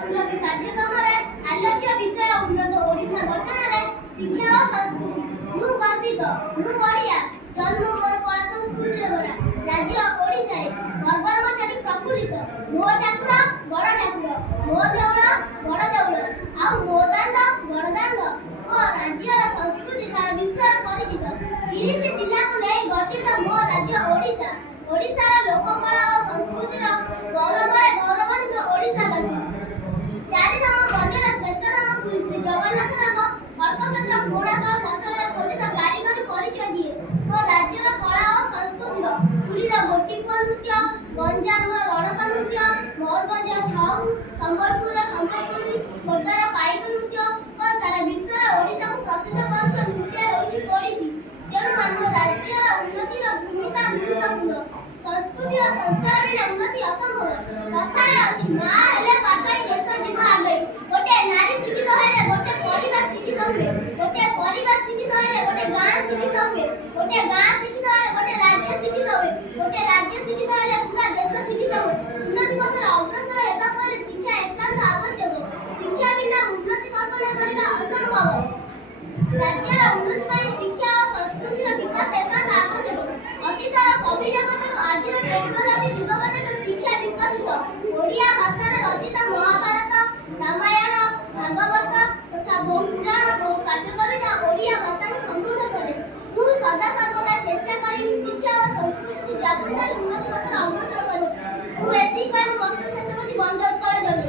ସୁରଭି କାର୍ଯ୍ୟକ୍ରମରେ ଆଲୋଚ୍ୟ ବିଷୟ ଉନ୍ନତ ଓଡ଼ିଶା ଗଠନରେ ଶିକ୍ଷା ଓ ସଂସ୍କୃତି। ମୁଁ ଗର୍ବିତ, ମୁଁ ଓଡ଼ିଆ, ଜନ୍ମ ମୋର କଳା ସଂସ୍କୃତିରେ ଭରା। ରାଜ୍ୟ ଓଡ଼ିଶାରେ ଗର୍ବର ମୋ ଛାତି ପ୍ରଫୁଲ୍ଲିତ। ମୋ ଠାକୁର ବଡ଼ ଠାକୁର, ମୋ ଦେଉଳ ବଡ଼ ଦେଉଳ, ଆଉ ମୋ ଦାଣ୍ଡ ବଡ଼ ଦାଣ୍ଡ। ମୋ ରାଜ୍ୟର ସଂସ୍କୃତି ସାରା ବିଶ୍ୱରେ ପରିଚିତ। 30 ଜିଲ୍ଲାକୁ ନେଇ ଗଠିତ ମୋ ରାଜ୍ୟ ଓଡ଼ିଶା। ଓଡ଼ିଶାର ଲୋକକଳା ଓ ସଂସ୍କୃତିର ଗୌରବରେ ଗୌରବାନ୍ୱିତ ଓଡ଼ିଶାବାସୀ। ଚାରିଧାମ ମଧ୍ୟରେ ଶ୍ରେଷ୍ଠ ଧାମ ପୁରୀ ଶ୍ରୀ ଜଗନ୍ନାଥ ଧାମ, ଅର୍କକ୍ଷେତ୍ର କୋଣାର୍କ ପଥରରେ ଖୋଦିତ କାରିଗରୀ ପରିଚୟ ଦିଏ ମୋ ରାଜ୍ୟର କଳା ଓ ସଂସ୍କୃତିର। ପୁରୀର ଗୋଟିପୁଅ ନୃତ୍ୟ, ଗଞ୍ଜାମର ରଣପା ନୃତ୍ୟ, ମୟୂରଭଞ୍ଜର ଛଉ, ସମ୍ବଲପୁରର ସମ୍ବଲପୁରୀ, ଖୋର୍ଦ୍ଧାର ପାଇକ ନୃତ୍ୟ ଓ ସାରା ବିଶ୍ୱରେ ଓଡ଼ିଶାକୁ ପ୍ରସିଦ୍ଧ କରୁଥିବା ନୃତ୍ୟ ହେଉଛି ଓଡ଼ିଶୀ। ତେଣୁ ଆମ ରାଜ୍ୟର ଉନ୍ନତିର ଭୂମିକା ଗୁରୁତ୍ୱପୂର୍ଣ୍ଣ। ସଂସ୍କୃତି ଓ ସଂସ୍କାର ବିନା ଉନ୍ନତି ଅସମ୍ଭବ। କଥାରେ ଅଛି, ମା ହେଲେ ପାଠୋଇ ଦେଶ ଯିବ ଆଗେଇ। ଗୋଟେ ନାରୀ ଶିକ୍ଷିତ ହେଲେ ଗୋଟେ ପରିବାର ଶିକ୍ଷିତ ହୁଏ। ଗୋଟେ ପରିବାର ଶିକ୍ଷିତ ହେଲେ ଗୋଟେ ଗାଁ ଶିକ୍ଷିତ ହୁଏ। ଗୋଟେ ଗାଁ ଶିକ୍ଷିତ ହେଲେ ଗୋଟେ ରାଜ୍ୟ ଶିକ୍ଷିତ ହୁଏ। ଗୋଟେ ରାଜ୍ୟ ଶିକ୍ଷିତ ହେଲେ ପୁରା ଦେଶ ଶିକ୍ଷିତ ହୁଏ। ଉନ୍ନତି ପଥରେ ଅଗ୍ରସର ହେବାକୁ ହେଲେ ଶିକ୍ଷା ଏକାନ୍ତ ଆବଶ୍ୟକ। ଶିକ୍ଷା ବିନା ଉନ୍ନତି କଳ୍ପନା କରିବା ଅସମ୍ଭବ। ରାଜ୍ୟର ଉନ୍ନତି ପାଇଁ ଶିକ୍ଷା ଓ ସଂସ୍କୃତିର ବିକାଶ ଏକାନ୍ତ ଆବଶ୍ୟକ। ଅତୀତର କବି ଜଗତରୁ ଆଜିର ଟେକ୍ନୋଲୋଜି ଯୁଗ ପର୍ଯ୍ୟନ୍ତ ଶିକ୍ଷା ବିକଶିତ। ଓଡ଼ିଆ ଭାଷାରେ ରଚିତ ମହାଭାରତ, ରାମାୟଣ, ଭାଗବତ ତଥା ବହୁ ପୁରାଣ, ବହୁ କାବ୍ୟ କବିତା ଓଡ଼ିଆ ଭାଷାକୁ ସମୃଦ୍ଧ କରେ। ମୁଁ ସଦାସର୍ବଦା ଚେଷ୍ଟା କରିବି ଶିକ୍ଷା ଓ ସଂସ୍କୃତିକୁ ଜାବୁଡ଼ି ଧରି ଉନ୍ନତି ପଥରେ ଅଗ୍ରସର କରିବାକୁ। ମୁଁ ଏତିକି କହି ମୋ ବକ୍ତବ୍ୟ ଶେଷ କରୁଛି। ବନ୍ଦେ ଉତ୍କଳ ଜନନୀ।